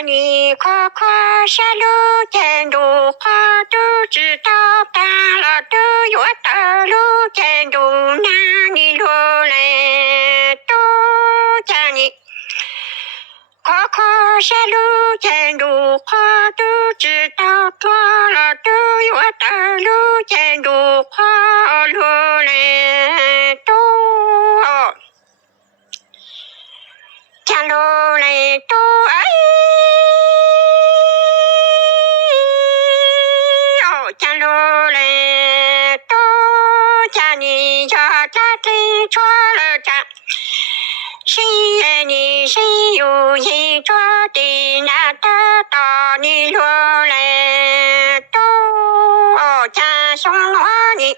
家你快快下路前途花都知道大了都有的路前途哪里路来都家你快快下路前途花都知道大了都有的路前途花路来都家路来都家路来都家你家家真错了家，谁爱你谁有意抓的那得到你路来都家兄我你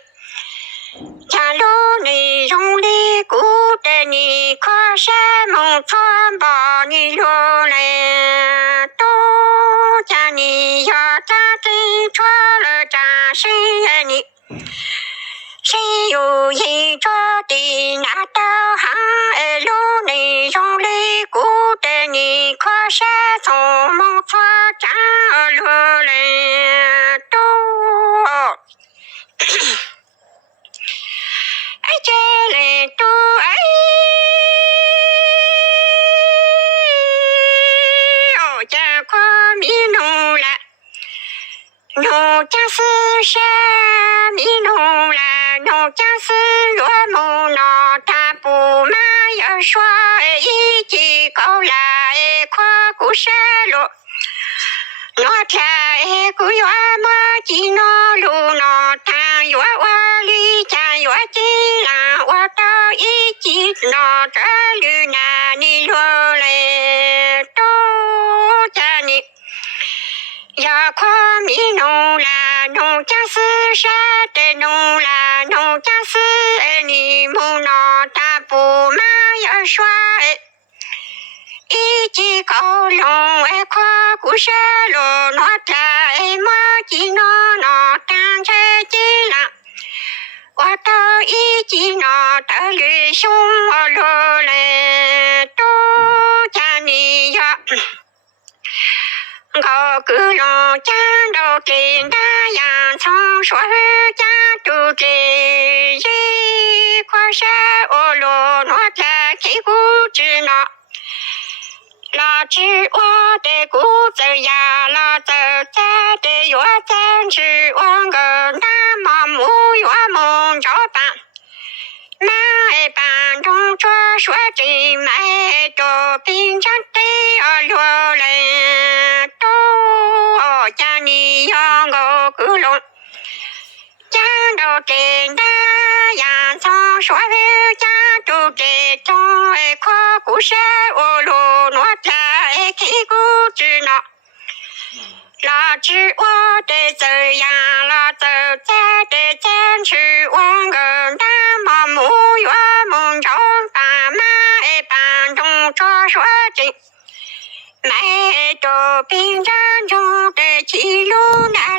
家路你用力鼓的你可山梦穿把你路来都家你呀家真错了家谁爱你谁有意抓的那道行爱路你用力鼓的你可山从梦穿家路来都爱家来都爱家快迷路了农家是山迷路了农家是若木闹他不马要说一起高来跨过山路我天古远么几那路那他远我离家远近啦我到一起那这里哪里路来都家你呀快迷农啦农家是山的农啦农家是你木那他不马要说一起高龙跨过山路那天么几那当着进啦我到一起那的旅兄我路来都家你呀高个龙家都给大洋葱说家都给一块山我路那天给谷子那拉枝我的谷子呀拉走在的月咱吃我个那么木月梦着办买办中着说真买着冰上的路来都家里养个古龙家都给大洋葱说家都给种跨过山我路那天给谷子那拉枝我的走呀拉走在的坚持万个大妈木月梦中把买办中着说真买着冰山中的记录来